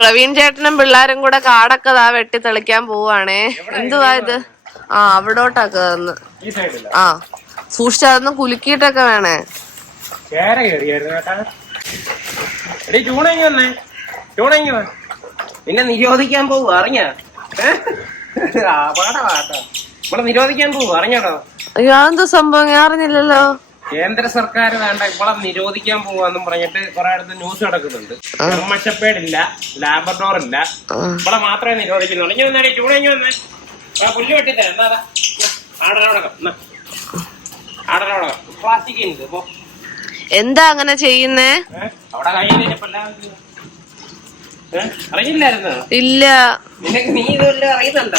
പ്രവീൺ ചേട്ടനും പിള്ളേരും കൂടെ കാടൊക്കെ വെട്ടി തെളിക്കാൻ പോവാണേ. എന്തുവാ ഇത്? ആ അവിടോട്ടൊക്കെ വന്ന് ആ സൂക്ഷിച്ചതൊന്നും കുലുക്കിയിട്ടൊക്കെ വേണേ. പിന്നെ നിരോധിക്കാൻ പോവും അറിഞ്ഞ നമ്മളെ നിരോധിക്കാൻ പോവും അറിഞ്ഞോ? അയ്യോ അതെന്താ സംഭവം? ഞാൻ അറിഞ്ഞില്ലല്ലോ. കേന്ദ്ര സർക്കാർ വേണ്ട ഇവിടെ നിരോധിക്കാൻ പോവാന്നും പറഞ്ഞിട്ട് കുറെ അടുത്ത് ന്യൂസ് നടക്കുന്നുണ്ട്. ബ്രഹ്മശപ്പേടില്ല, ലാബറട്ടോർ ഇല്ല, ഇവിടെ മാത്രമേ നിരോധിക്കുന്നുള്ളൂ. ഇനി വന്നേ ചൂടങ്ങി വന്നേ പുല്ല് വെട്ടിത്തരാം. എന്താ ആടനോടകം പ്ലാസ്റ്റിക് ഉണ്ട്. ഇപ്പൊ എന്താ അങ്ങനെ ചെയ്യുന്നേ? അവിടെ കയ്യിൽ അറിയില്ലായിരുന്നു? ഇല്ല. നിനക്ക് നീ ഇതെല്ലാം അറിയുന്നുണ്ടോ?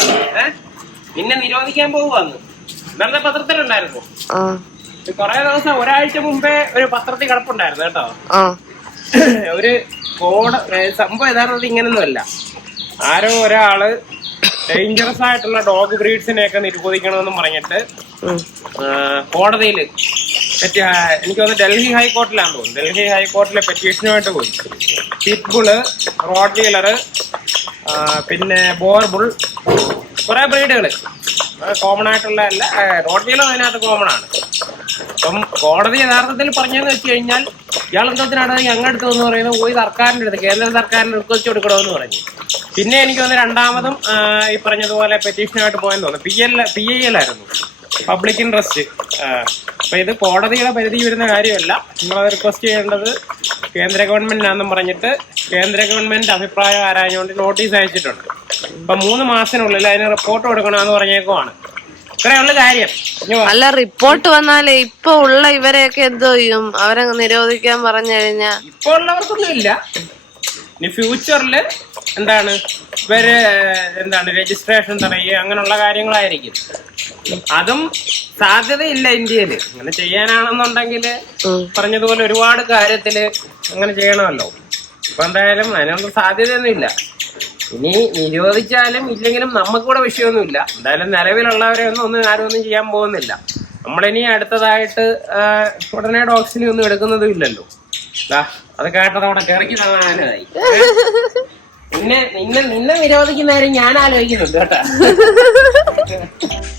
നിന്നെ നിരോധിക്കാൻ പോവാന്ന് ഇന്നത്തെ പത്രത്തിലുണ്ടായിരുന്നു. കൊറേ ദിവസം ഒരാഴ്ച മുമ്പേ ഒരു പത്രത്തിൽ കിടപ്പുണ്ടായിരുന്നു കേട്ടോ. ഒരു സംഭവം യഥാർത്ഥത്തിൽ ഇങ്ങനൊന്നും അല്ല. ആരോ ഒരാള് ഡേഞ്ചറസ് ആയിട്ടുള്ള ഡോഗ് ബ്രീഡ്സിനെയൊക്കെ നിരോധിക്കണമെന്നും പറഞ്ഞിട്ട് കോടതിയില് എനിക്ക് തോന്നുന്നു ഡൽഹി ഹൈക്കോർട്ടിലാന്ന് തോന്നുന്നു. ഡൽഹി ഹൈക്കോർട്ടിലെ പെറ്റീഷനുമായിട്ട് പോയി. പിറ്റ്ബുള്, റോഡ്വീലറ്, പിന്നെ ബോർബുൾ, കുറെ ബ്രീഡുകള് കോമൺ ആയിട്ടുള്ള അല്ല. റോഡ്വീലർ അതിനകത്ത് കോമൺ ആണ്. അപ്പം കോടതി യഥാർത്ഥത്തിൽ പറഞ്ഞതെന്ന് വെച്ച് കഴിഞ്ഞാൽ ഇയാൾ എന്തോത്തിനാണ് ഞങ്ങളുടെ എന്ന് പറയുന്നത് പോയി സർക്കാരിൻ്റെ അടുത്ത് കേന്ദ്ര സർക്കാരിന് റിക്വസ്റ്റ് കൊടുക്കണമെന്ന് പറഞ്ഞു. പിന്നെ എനിക്ക് തോന്നുന്നു രണ്ടാമതും ഈ പറഞ്ഞതുപോലെ പെറ്റീഷനായിട്ട് പോയെന്ന് തോന്നുന്നു. PIL ആയിരുന്നു, പബ്ലിക് ഇൻട്രസ്റ്റ്. അപ്പൊ ഇത് കോടതിയുടെ പരിധി വരുന്ന കാര്യമല്ല. നിങ്ങളത് റിക്വസ്റ്റ് ചെയ്യേണ്ടത് കേന്ദ്ര ഗവൺമെന്റിനാണെന്നും പറഞ്ഞിട്ട് കേന്ദ്ര ഗവൺമെന്റ് അഭിപ്രായം ആരാഞ്ഞുകൊണ്ട് നോട്ടീസ് അയച്ചിട്ടുണ്ട്. അപ്പൊ 3 മാസത്തിനുള്ളിൽ അതിന് റിപ്പോർട്ട് കൊടുക്കണമെന്ന് പറഞ്ഞേക്കുവാണ്. ഇത്രയുള്ള കാര്യം. അല്ല, റിപ്പോർട്ട് വന്നാലേ ഇപ്പൊ ഉള്ള ഇവരെയൊക്കെ എന്തോ ചെയ്യും? അവരെ നിരോധിക്കാൻ പറഞ്ഞു കഴിഞ്ഞാ ഇപ്പൊ ഉള്ളവർക്കൊന്നും ഇല്ല. ഇനി ഫ്യൂച്ചറിൽ എന്താണ് ഇവര് രജിസ്ട്രേഷൻ തടയുക അങ്ങനെയുള്ള കാര്യങ്ങളായിരിക്കും. അതും സാധ്യതയില്ല ഇന്ത്യയില്. അങ്ങനെ ചെയ്യാനാണെന്നുണ്ടെങ്കിൽ പറഞ്ഞതുപോലെ ഒരുപാട് കാര്യത്തില് അങ്ങനെ ചെയ്യണമല്ലോ. ഇപ്പൊ എന്തായാലും അതിനൊന്നും സാധ്യതയൊന്നും ഇല്ല. ഇനി നിരോധിച്ചാലും ഇല്ലെങ്കിലും നമുക്കിവിടെ വിഷയമൊന്നുമില്ല. എന്തായാലും നിലവിലുള്ളവരെ ഒന്നും ആരും ഒന്നും ചെയ്യാൻ പോകുന്നില്ല. നമ്മളിനി അടുത്തതായിട്ട് ഉടനെ ഡോഗ്സിനെ ഒന്നും എടുക്കുന്നതും ഇല്ലല്ലോ. അത് കേട്ടത് അവിടെ കിറക്കി താങ്ങാനായി. നിന്നെ നിരോധിക്കുന്ന കാര്യം ഞാൻ ആലോചിക്കുന്നുണ്ട് കേട്ടാ.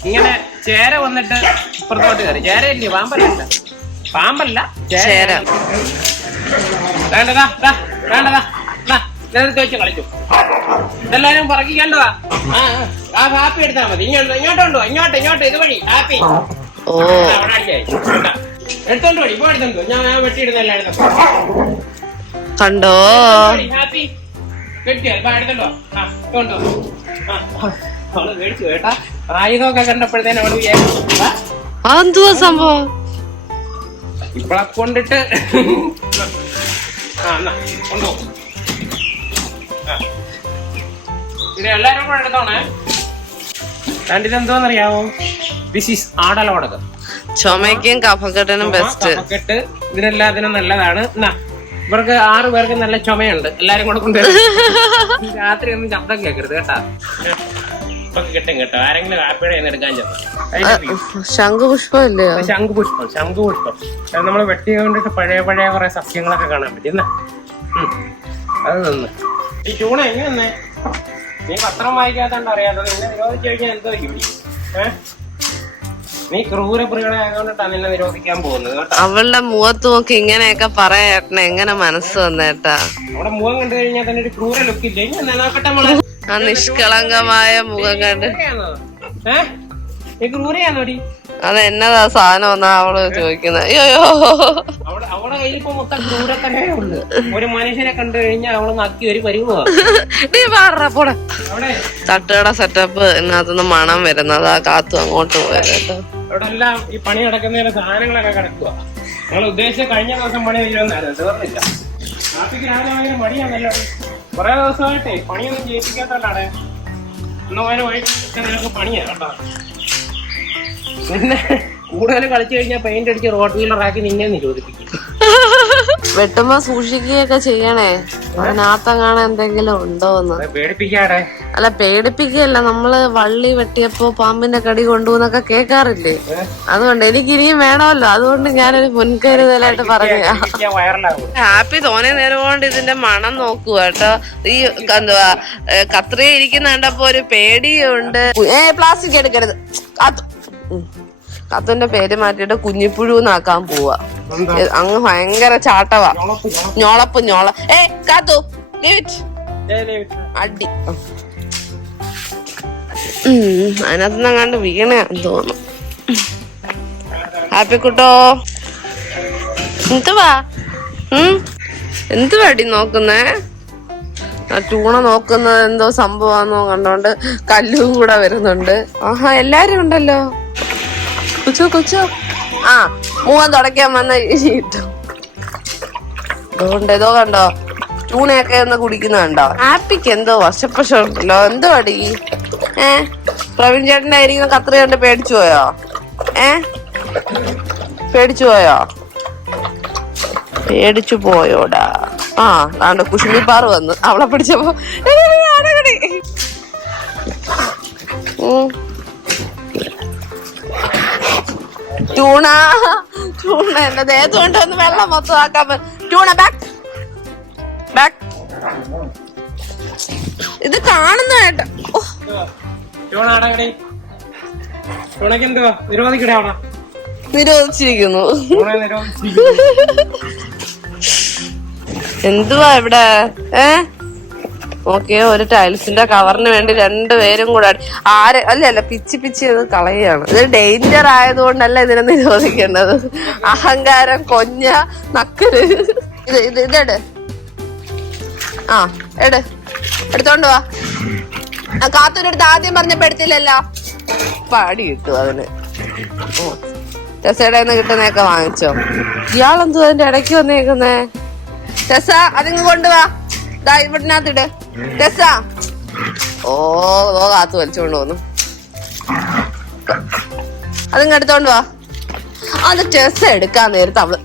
ഇങ്ങനെ ചേര വന്നിട്ട് ഇപ്പുറത്തോട്ട് കയറി. ചേരയില്ലേ, പാമ്പല്ല ചേര. വേണ്ടതാ നേരത്തെ വെച്ച് കളിച്ചു. ഇതെല്ലാരും പറക്കി കണ്ടതാ. ആ ഹാപ്പി എടുത്താൽ മതി. ഇങ്ങോട്ടുണ്ടോ? ഇങ്ങോട്ട് ഇതുവഴി ഹാപ്പി എടുത്തോണ്ട് പോയി. ഇപ്പൊ എടുത്തോണ്ട് ഞാൻ വെട്ടിയിടുന്ന എല്ലായിടത്തും കണ്ടോ. ഹാപ്പി വെട്ടിയാ എടുത്തോണ്ടോ? കൊണ്ടോ അവള് മേടിച്ചു കേട്ടാ. ആയുധമൊക്കെ കണ്ടപ്പോഴത്തേനും അവള് അതെന്തുവാ സംഭവം? ഇപ്പളെ കൊണ്ടിട്ട് കൊണ്ടോ. ഇത് എല്ലാരും കൂടെ എടുത്തോണേ. രണ്ടിതെന്തോന്നറിയാവോ? ദിസ് ഈസ് ആടലോടകം. ചുമയ്ക്കും കഫക്കെട്ടിനും ബെസ്റ്റ്. കഫക്കെട്ട് ഇതിനെല്ലാത്തിനും നല്ലതാണ്. ഇവർക്ക് 6 പേർക്ക് നല്ല ചുമയുണ്ട്. എല്ലാരും കൂടെ കൊണ്ട് രാത്രി ഒന്നും ശബ്ദം കേൾക്കരുത് കേട്ടാ. ഇപ്പൊ കിട്ടും കേട്ടോ. ആരെങ്കിലും കാപ്പിയുടെ എടുക്കാൻ ചെന്നു. ശംഖുപുഷ്പം ഇല്ലേ? ശംഖുപുഷ്പം അത് നമ്മൾ വെട്ടി കൊണ്ടിട്ട് പഴയ കുറെ സസ്യങ്ങളൊക്കെ കാണാൻ പറ്റും. അത് നിന്ന് ഈ ചൂണ എങ്ങനെ വന്നേ? നീ പത്രം വായിക്കാത്തോണ്ട് അറിയാതെ നിന്നെ നിരോധിച്ചു കഴിഞ്ഞാൽ എന്തോ ഇവിടെ നീ ക്രൂരപ്രിയണായതുകൊണ്ടിട്ടാണ് നിന്നെ നിരോധിക്കാൻ പോകുന്നത് കേട്ടോ. അവളുടെ മുഖത്ത് നോക്കി ഇങ്ങനെയൊക്കെ പറയാ എങ്ങനെ മനസ്സ് വന്നേട്ടാ. അവിടെ മുഖം കണ്ടു കഴിഞ്ഞാൽ തന്നെ ഒരു ക്രൂര ലുക്ക് ഇല്ലേ? ഇങ്ങനെ നോക്കട്ടെ നമ്മള്. ആ നിഷ്കളങ്കമായ മുഖം കണ്ട് നീ ക്രൂരയാണോടി? അത് എന്നതാ സാധനം എന്നാ അവള് ചോദിക്കുന്നത്. അയ്യോ അവളെ കയ്യിൽ ഇപ്പൊ മൊത്തം ക്രൂരത്തന്നെ ഉണ്ട്. ഒരു മനുഷ്യനെ കണ്ടു കഴിഞ്ഞാൽ അവള് നക്കി ഒരു പരിവാ. തട്ടുകട സെറ്റപ്പ് ഇതിനകത്തുനിന്ന് മണം വരുന്നത്. ആ കാത്തു അങ്ങോട്ട് പോയത് കേട്ടോ. അവിടെ എല്ലാം ഈ പണി നടക്കുന്ന സാധനങ്ങളൊക്കെ കിടക്കുക. നിങ്ങൾ ഉദ്ദേശിച്ച കഴിഞ്ഞ ദിവസം പണി തീരുമെന്നായിരുന്നു. തീർന്നില്ല. ട്രാഫിക് രാവിലെ മടിയാണല്ലോ. കുറെ ദിവസമായിട്ടേ പണിയൊന്നും ചെയ്യിപ്പിക്കാത്തോണ്ടാണ്. ഇന്ന് പോയിട്ട് നിനക്ക് പണിയാ കേട്ടോ. പിന്നെ കൂടുതൽ കളിച്ചു കഴിഞ്ഞാൽ പെയിന്റ് അടിച്ച് റോഡ് വീലറാക്കി നിന്നെ നിരോധിപ്പിക്കും. വെട്ടുമ്പോ സൂക്ഷിക്കുകയൊക്കെ ചെയ്യണേ, അതിനകത്തെങ്ങാണ് എന്തെങ്കിലും ഉണ്ടോന്ന്. പേടിപ്പിക്കാടെ. അല്ല പേടിപ്പിക്കുകയല്ല, നമ്മള് വള്ളി വെട്ടിയപ്പോ പാമ്പിന്റെ കടി കൊണ്ടുവന്നൊക്കെ കേക്കാറില്ലേ, അതുകൊണ്ട് എനിക്ക് ഇനിയും വേണമല്ലോ, അതുകൊണ്ട് ഞാനൊരു മുൻകരുതലായിട്ട് പറഞ്ഞു. ഹാപ്പി തോനെ നേരം കൊണ്ട് ഇതിന്റെ മണം നോക്കുക കേട്ടോ. ഈ എന്തുവാ കത്രിക ഇരിക്കുന്ന കണ്ടപ്പോ ഒരു പേടിയുണ്ട്. പ്ലാസ്റ്റിക് എടുക്കരുത്. കത്തുന്റെ പേര് മാറ്റിട്ട് കുഞ്ഞിപ്പുഴുന്നാക്കാൻ പോവാ. അങ്ങ് ഭയങ്കര ചാട്ടവാ. ഞോളപ്പ് കാത്തു അടി. അതിനകത്തുനിന്നങ്ങാണ്ട് വീണയാന്ന് തോന്നുന്നു. ഹാപ്പി കുട്ടോ എന്തുവാ എന്തുവാടി നോക്കുന്നേ? ആ ടൂണ നോക്കുന്നത് എന്തോ സംഭവമാണെന്നോ കണ്ടോണ്ട് കല്ലും കൂടെ വരുന്നുണ്ട്. ആഹാ എല്ലാരും ഉണ്ടല്ലോ. കൊച്ചോ ആ മൂവൻ തുടയ്ക്കാൻ വന്ന ഇട്ടു. അതുകൊണ്ട് ഏതോ കണ്ടോ ടൂണയൊക്കെ ഒന്ന് കുടിക്കുന്ന കണ്ടോ. ഹാപ്പിക്ക് എന്തോ വശപ്പശം ഉണ്ടല്ലോ. എന്തോ അടി പ്രവീൺ ചേട്ടന്റെ ആയിരിക്കുന്ന കത്രി കണ്ട് പേടിച്ചു പോയോ? പേടിച്ചു പോയോടാ. ആ ആണ്ട് കുശുമിപ്പാറ് വന്ന് അവളെ പിടിച്ചപ്പോ ടൂണ എന്റെ ദേഹത്ത് കൊണ്ടുവന്ന് വെള്ളം മൊത്തം ആക്കാൻ. ടൂണ ബാക്ക് ഇത് കാണുന്ന കേട്ടോ. നിരോധിച്ചിരിക്കുന്നു. എന്തുവാ ഇവിടെ ഓക്കെ ഒരു ടൈൽസിന്റെ കവറിന് വേണ്ടി രണ്ടുപേരും കൂടെ അല്ല പിച്ചി അത് കളയാണ്. ഇത് ഡേഞ്ചർ ആയതുകൊണ്ടല്ല ഇതിനെ നിരോധിക്കേണ്ടത്. അഹങ്കാരം കൊഞ്ഞ നക്കര് ഇതെട്. ആ എടുത്തോണ്ട് വാ. കാത്തൂരടുത്ത് ആദ്യം പറഞ്ഞപ്പോ എടുത്തില്ലല്ലോ. പാടി കിട്ടും അതിന്. ടെസയുടെ കിട്ടുന്നതൊക്കെ വാങ്ങിച്ചോ. ഇയാളെന്തുവാ അതിന്റെ ഇടയ്ക്ക് വന്നേക്കുന്നേ? ടെസ അതിങ്ങ് കൊണ്ടുവാ. ഇവിടിനകത്തിട് ടെസ. ഓ കാത്തു വലിച്ചോണ്ട് പോന്നു. അതിങ്ങ് എടുത്തോണ്ട് വാ. അത് ടെസ എടുക്കാൻ നേരത്തെ അവള്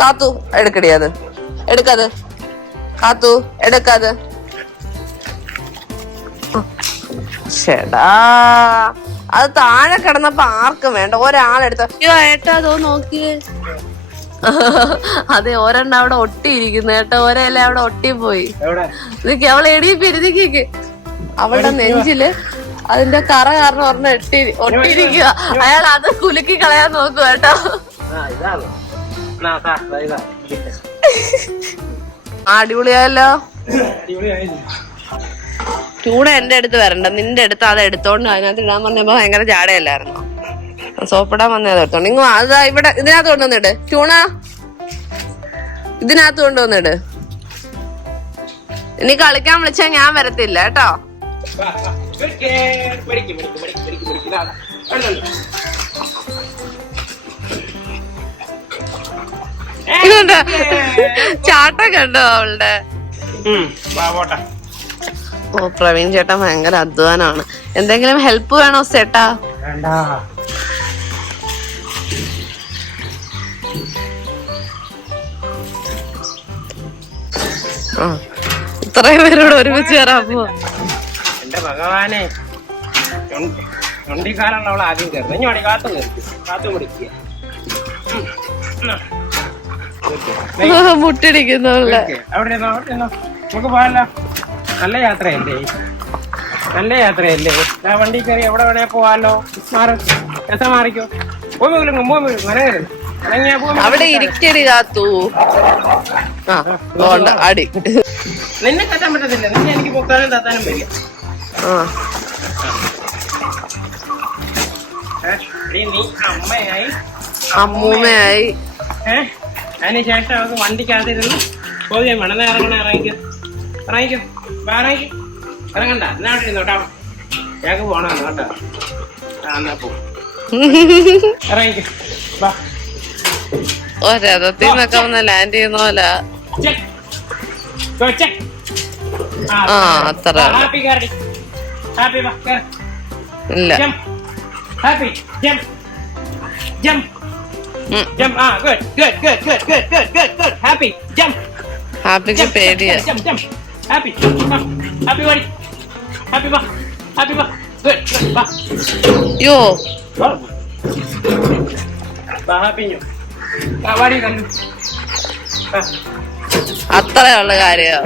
കാത്തു എടുക്കടി. അത് എടുക്കത് കാത്തു എടുക്കത്. ചേടാ അത് താഴെ കിടന്നപ്പോ ആർക്കും വേണ്ട. ഒരാളെടുത്ത ഏട്ടാ അതോ നോക്കിയേ. അതെ ഒരെണ്ണം അവിടെ ഒട്ടിയിരിക്കുന്നു കേട്ടോ. ഒരേല അവിടെ ഒട്ടിപ്പോയി. അവളെ എടീപ്പിരുതിക്ക് അവളുടെ നെഞ്ചില് അതിന്റെ കറ കാരണം ഒരെണ്ണം ഒട്ടിയിരിക്കുക. അയാൾ അത് കുലുക്കി കളയാൻ നോക്കുക കേട്ടോ. അടിപൊളിയായല്ലോ. ടൂണ എന്റെ അടുത്ത് വരണ്ട, നിന്റെ അടുത്ത് അത് എടുത്തോണ്ട് അതിനകത്ത് ഇടാൻ പറഞ്ഞപ്പോ ഭയങ്കര ചാടയല്ലായിരുന്നോ? സോപ്പിടാൻ വന്നത് എടുത്തോണ്ട് നിങ്ങൾ അതാ ഇവിടെ ഇതിനകത്ത് കൊണ്ടുവന്നിട്. ടൂണ ഇതിനകത്ത് കൊണ്ടുവന്നിട്. ഇനി കളിക്കാൻ വിളിച്ചാ ഞാൻ വരത്തില്ല കേട്ടോ. ഇതുണ്ട് ചാട്ടം കണ്ടോ അവളുടെ. ഓ പ്രവീൺ ചേട്ടൻ ഭയങ്കര അധ്വാനാണ്. എന്തെങ്കിലും ഹെൽപ്പ് വേണോ ചേട്ടാ? ഇത്രയും പേരോട് ഒരുമിച്ച് കയറാൻ പോവാ. എന്റെ ഭഗവാനെ ചൊണ്ടിക്കാലുള്ള അവൾ ആദ്യം കയറുന്നു. കാത്തു പിടിക്കുക. മുട്ടിടിക്കുന്നുള്ള അവിടെ നമുക്ക് പോയല്ലോ. നല്ല യാത്രയല്ലേ ആ വണ്ടി കയറി എവിടെ വേണേ പോവാലോ. മാറിക്കോ. അവിടെ ഇരിക്കടി കാത്തു. അടി നിന്നെ കത്താൻ പറ്റത്തില്ല. നിന്നെ എനിക്ക് പൊക്കാനും തത്താനും വരിക. നീ അമ്മൂമ്മയായി. അതിന് ശേഷം അവർക്ക് വണ്ടിക്കകത്തിരുന്ന് ചോദ്യം വേണം. ഇറങ്ങിക്കോ ഇറങ്ങണ്ട. എന്നാ അവിടെ ഇരുന്നോട്ടാ. ഞങ്ങൾക്ക് പോണം കേട്ടോ. എന്നാ പോ ഇറങ്ങിക്കോ. രഥത്തിന്നൊക്കെ വന്ന് ലാൻഡ് ചെയ്യുന്ന പോലെ. അത്ര ഇല്ല. Jump. Good. Happy. Jump. ഹാപ്പിക്ക് പേടിയാ. Jump. Happy. Happy buddy. Happy ba. Good. Ba. യോ Ba happy nyo. Bari kan. അത്രയുള്ള കാര്യോ?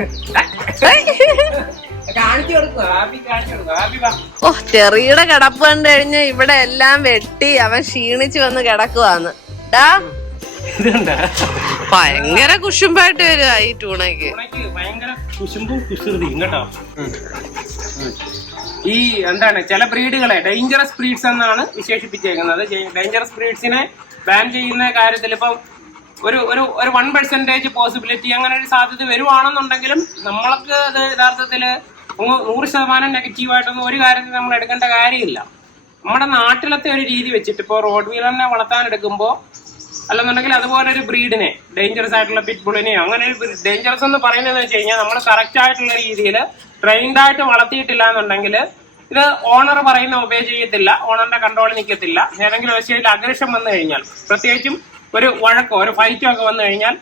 കാണിച്ചു കൊടുക്കുക. ഹാപ്പി ബാ. ഓ ചെറിയുടെ കിടപ്പ് കണ്ടു കഴിഞ്ഞ ഇവിടെ എല്ലാം വെട്ടി അവൻ ക്ഷീണിച്ചു വന്ന് കിടക്കുവാന്ന്. ഡാ ഇതുണ്ടാ ഭയങ്കര കുശുമ്പായിട്ട് വരുവാ ഈ ടൂണയ്ക്ക്. ഭയങ്കര കുശുമ്പും കുസൃതിയും കേട്ടോ. ഈ എന്താണ് ചില ബ്രീഡുകളെ ഡേഞ്ചറസ് ബ്രീഡ്സ് എന്നാണ് വിശേഷിപ്പിച്ചേക്കുന്നത്. ഡേഞ്ചറസ് ബ്രീഡ്സിനെ ബാൻ ചെയ്യുന്ന കാര്യത്തിൽ ഇപ്പം ഒരു 1% പോസിബിലിറ്റി അങ്ങനെ ഒരു സാധ്യത വരുവാണെന്നുണ്ടെങ്കിലും നമ്മൾക്ക് അത് യഥാർത്ഥത്തില് 100% നെഗറ്റീവായിട്ടൊന്നും ഒരു കാര്യത്തിൽ നമ്മൾ എടുക്കേണ്ട കാര്യമില്ല. നമ്മുടെ നാട്ടിലത്തെ ഒരു രീതി വെച്ചിട്ട് ഇപ്പോൾ റോഡ് വീലറിനെ വളർത്താൻ എടുക്കുമ്പോൾ അല്ലെന്നുണ്ടെങ്കിൽ അതുപോലെ ഒരു ബ്രീഡിനെ ഡേഞ്ചറസ് ആയിട്ടുള്ള പിറ്റ്ബുളിനെയോ അങ്ങനെ ഒരു ഡേഞ്ചറസ് എന്ന് പറയുന്നതെന്ന് വെച്ച് കഴിഞ്ഞാൽ നമ്മൾ കറക്റ്റ് ആയിട്ടുള്ള രീതിയിൽ ട്രെയിൻഡ് ആയിട്ട് വളർത്തിയിട്ടില്ല എന്നുണ്ടെങ്കിൽ ഇത് ഓണർ പറയുന്ന ഒബേ ചെയ്യത്തില്ല, ഓണറിന്റെ കൺട്രോളിൽ നിൽക്കത്തില്ല. ഏതെങ്കിലും വിഷയത്തിൽ അഗ്രഷൻ വന്നു കഴിഞ്ഞാൽ, പ്രത്യേകിച്ചും ഒരു വഴക്കോ ഒരു ഫൈറ്റോ ഒക്കെ വന്നു കഴിഞ്ഞാൽ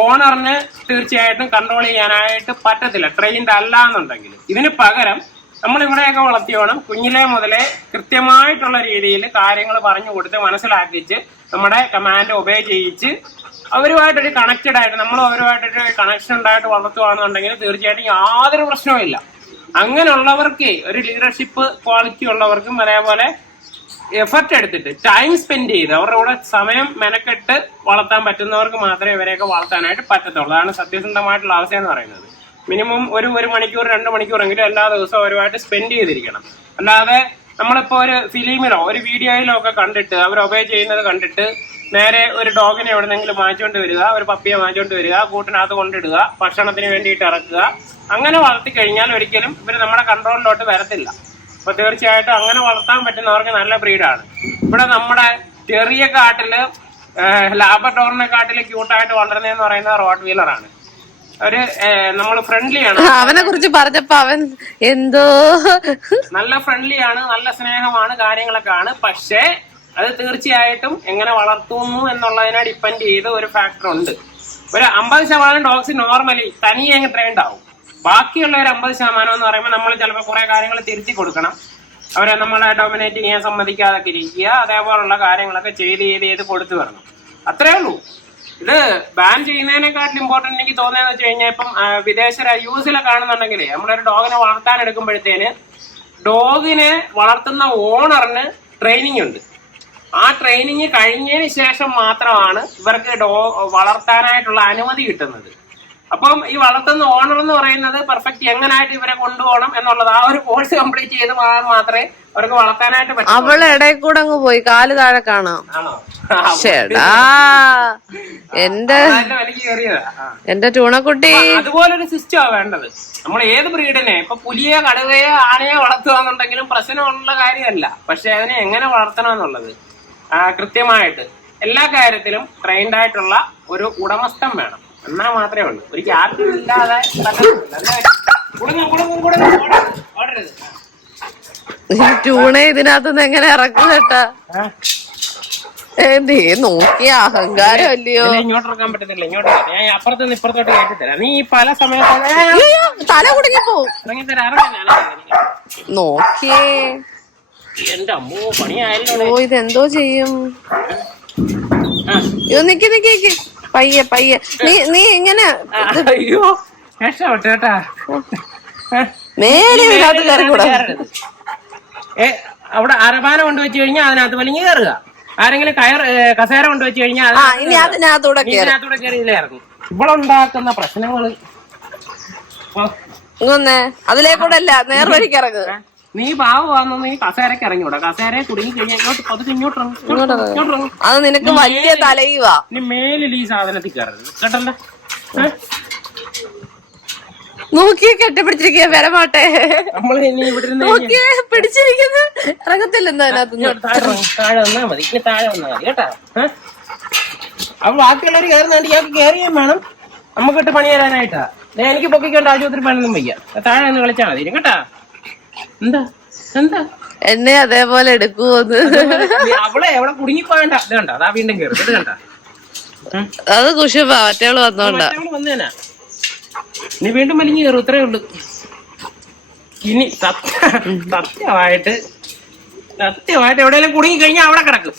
ഓണറിന് തീർച്ചയായിട്ടും കൺട്രോൾ ചെയ്യാനായിട്ട് പറ്റത്തില്ല, ട്രെയിൻഡ് അല്ല എന്നുണ്ടെങ്കിൽ. ഇതിന് പകരം നമ്മൾ ഇവിടെയൊക്കെ വളർത്തിയോണം കുഞ്ഞിലെ മുതലേ കൃത്യമായിട്ടുള്ള രീതിയിൽ കാര്യങ്ങൾ പറഞ്ഞു കൊടുത്ത് മനസ്സിലാക്കിച്ച് നമ്മുടെ കമാൻഡ് ഒബേ ചെയ്യിച്ച് അവരുമായിട്ടൊരു കണക്റ്റഡ് ആയിട്ട് നമ്മൾ അവരുമായിട്ടൊരു കണക്ഷൻ ഉണ്ടായിട്ട് വളർത്തുകയാണെന്നുണ്ടെങ്കിൽ തീർച്ചയായിട്ടും യാതൊരു പ്രശ്നവും ഇല്ല. അങ്ങനെയുള്ളവർക്ക് ഒരു ലീഡർഷിപ്പ് ക്വാളിറ്റി ഉള്ളവർക്കും അതേപോലെ എഫർട്ട് എടുത്തിട്ട് ടൈം സ്പെൻഡ് ചെയ്ത് അവരുടെ കൂടെ സമയം മെനക്കെട്ട് വളർത്താൻ പറ്റുന്നവർക്ക് മാത്രമേ ഇവരെയൊക്കെ വളർത്താനായിട്ട് പറ്റത്തുള്ളൂ. അതാണ് സത്യസന്ധമായിട്ടുള്ള അവസ്ഥ എന്ന് പറയുന്നത്. മിനിമം ഒരു മണിക്കൂർ 2 മണിക്കൂറെങ്കിലും എല്ലാ ദിവസവും അവരുമായിട്ട് സ്പെൻഡ് ചെയ്തിരിക്കണം. അല്ലാതെ നമ്മളിപ്പോ ഒരു ഫിലിമിലോ ഒരു വീഡിയോയിലോ ഒക്കെ കണ്ടിട്ട് അവർ ഒബേ ചെയ്യുന്നത് കണ്ടിട്ട് നേരെ ഒരു ഡോഗിനെ എവിടെന്നെങ്കിലും വാങ്ങിച്ചുകൊണ്ട് വരിക, ഒരു പപ്പിയെ വാങ്ങിച്ചുകൊണ്ട് വരിക, കൂട്ടിനകത്ത് കൊണ്ടിടുക, ഭക്ഷണത്തിന് വേണ്ടിയിട്ട് ഇറക്കുക, അങ്ങനെ വളർത്തി കഴിഞ്ഞാൽ ഒരിക്കലും ഇവർ നമ്മുടെ കൺട്രോളിലോട്ട് വരത്തില്ല. അപ്പൊ തീർച്ചയായിട്ടും അങ്ങനെ വളർത്താൻ പറ്റുന്നവർക്ക് നല്ല ബ്രീഡാണ്. ഇവിടെ നമ്മുടെ ചെറിയ കാട്ടില് ലാബ്രഡോറിനെ കാട്ടില് ക്യൂട്ടായിട്ട് വളരുന്നതെന്ന് പറയുന്നത് റോഡ് വീലറാണ്. ഒരു നമ്മൾ ഫ്രണ്ട്ലിയാണ്. അവനെ കുറിച്ച് പറഞ്ഞപ്പോ അവൻ എന്തോ നല്ല ഫ്രണ്ട്ലിയാണ്, നല്ല സ്നേഹമാണ്, കാര്യങ്ങളൊക്കെ ആണ്. പക്ഷേ അത് തീർച്ചയായിട്ടും എങ്ങനെ വളർത്തുന്നു എന്നുള്ളതിനെ ഡിപ്പെൻഡ് ചെയ്ത് ഒരു ഫാക്ടർ ഉണ്ട്. ഒരു 50% ഡോഗ്സ് നോർമലി തനിയെ അങ്ങ് ട്രെയിൻഡ് ആവും. ബാക്കിയുള്ള ഒരു 50% എന്ന് പറയുമ്പോൾ നമ്മൾ ചിലപ്പോൾ കുറെ കാര്യങ്ങൾ തിരുത്തി കൊടുക്കണം. അവരെ നമ്മളെ ഡോമിനേറ്റ് ചെയ്യാൻ സമ്മതിക്കാതൊക്കെ ഇരിക്കുക, അതേപോലുള്ള കാര്യങ്ങളൊക്കെ ചെയ്ത് കൊടുത്തു വരണം. അത്രേ ഉള്ളൂ. ഇത് ബാൻ ചെയ്യുന്നതിനെക്കാട്ടിലും ഇമ്പോർട്ടന്റ് എനിക്ക് തോന്നുന്നതെന്ന് വെച്ച് കഴിഞ്ഞാൽ ഇപ്പം വിദേശ യൂസിലെ കാണുന്നുണ്ടെങ്കിലേ നമ്മളൊരു ഡോഗിനെ വളർത്താൻ എടുക്കുമ്പോഴത്തേന് ഡോഗിനെ വളർത്തുന്ന ഓണറിന് ട്രെയിനിങ് ഉണ്ട്. ആ ട്രെയിനിങ് കഴിഞ്ഞതിന് ശേഷം മാത്രമാണ് ഇവർക്ക് വളർത്താനായിട്ടുള്ള അനുമതി കിട്ടുന്നത്. അപ്പം ഈ വളർത്തുന്ന ഓണർ എന്ന് പറയുന്നത് പെർഫെക്റ്റ് എങ്ങനായിട്ട് ഇവരെ കൊണ്ടുപോകണം എന്നുള്ളത് ആ ഒരു കോഴ്സ് കംപ്ലീറ്റ് ചെയ്ത് മാത്രമേ അവർക്ക് വളർത്താനായിട്ട് പറ്റൂ. അവള് ഇടയിൽ കൂടെ അങ്ങ് പോയി കാല് താഴെ കാണാം. ചേടാ എന്റെ ടൂണക്കുട്ടി അതുപോലൊരു സിസ്റ്റമാ വേണ്ടത്. നമ്മൾ ഏത് ബ്രീഡിനെ ഇപ്പൊ പുലിയെ കടുവയെ ആനയെ വളർത്തുകയെന്നുണ്ടെങ്കിലും പ്രശ്നമുള്ള കാര്യമല്ല. പക്ഷെ അതിനെ എങ്ങനെ വളർത്തണം എന്നുള്ളത് കൃത്യമായിട്ട് എല്ലാ കാര്യത്തിലും ട്രെയിൻഡ് ആയിട്ടുള്ള ഒരു ഉടമസ്ഥൻ വേണം. എന്നാ മാത്രമേ ഉള്ളൂ. ഒരു ക്യാപ്റ്റൻ ഇല്ലാതെ ടൂണെ ഇതിനകത്തുനിന്ന് എങ്ങനെ ഇറക്കും കേട്ടാ? നോക്കിയ അഹങ്കാരം അല്ലയോ? ഇങ്ങോട്ട് ഇറക്കാൻ പറ്റത്തില്ല. ഇങ്ങോട്ട് ഞാൻ അപ്പുറത്തുനിന്ന് ഇപ്പുറത്തോട്ട് കേട്ടിത്തരാം. നീ പല സമയത്ത് തല കുടുങ്ങി പോവും. നോക്കിയേ എന്റെ അമ്മോ പണിയായല്ലോ. ഓ ഇതെന്തോ ചെയ്യും? അയ്യോ നിക്ക് പയ്യെ നീ ഇങ്ങനെ അയ്യോ രക്ഷപ്പെട്ടു കേട്ടാ. നേരെ ഇതിനകത്ത് കയറിക്കൂടാ. അവിടെ അരപാന കൊണ്ടുവച്ച് കഴിഞ്ഞാൽ അതിനകത്ത് വലിഞ്ഞ് കയറുക. ആരെങ്കിലും കസേര കൊണ്ടുവച്ച് കഴിഞ്ഞാൽ അതിനകത്തൂടെ കയറിയില്ലേ ഇറങ്ങും. ഇവിടെ ഉണ്ടാക്കുന്ന പ്രശ്നങ്ങള് അതിലേക്കൂടെ അല്ല നേർവഴിക്ക് ഇറങ്ങുക. നീ പാവമാണെന്ന് നീ കസേരക്ക് ഇറങ്ങിവിടാ. കസേരയെ കുടുങ്ങി കഴിഞ്ഞാൽ ഇങ്ങോട്ട് അത് നിനക്ക് വലിയ തലയുവാ. ഇനി മേലിൽ ഈ സാധനത്തിൽ കയറരുത് കേട്ടല്ലേ. നോക്കിയേ കെട്ടിപ്പിടിച്ചിരിക്കുക വരമാട്ടെ. നമ്മള് ഇനി ഇവിടെ നോക്കിയേ പിടിച്ചിരിക്കുന്നത് ഇറങ്ങത്തില്ലെന്ന് അതിനകത്ത്. താഴെ വന്നാ മതി. ഇനി താഴെ വന്നാ മതി കേട്ടാ. അപ്പൊ ബാക്കിയുള്ളവർ കയറുന്നുണ്ട്. ഇയാൾക്ക് കയറിയും വേണം നമുക്കിട്ട് പണി തരാനായിട്ടാ. എനിക്ക് പൊക്കിക്കൊണ്ട് ആശുപത്രി പണിയൊന്നും വയ്യ. താഴെ ഒന്ന് കളിച്ചാൽ മതി കേട്ടാ. എന്താ എന്താ എന്നെ അതേപോലെ എടുക്കുവോന്ന്. അവളെ എവിടെ കുടുങ്ങിപ്പോയണ്ട. ഇത് കണ്ട, അതാ വീണ്ടും കയറി. ഇത് കണ്ട, അത് കുശുമ്പ മറ്റേള് വന്നോണ്ടാ. വന്നേനാ. നീ വീണ്ടും വലിഞ്ഞു കയറും, ഇത്രേ ഉള്ളു. ഇനി സത്യമായിട്ട് എവിടെയെങ്കിലും കുടുങ്ങി കഴിഞ്ഞാൽ അവിടെ കിടക്കും.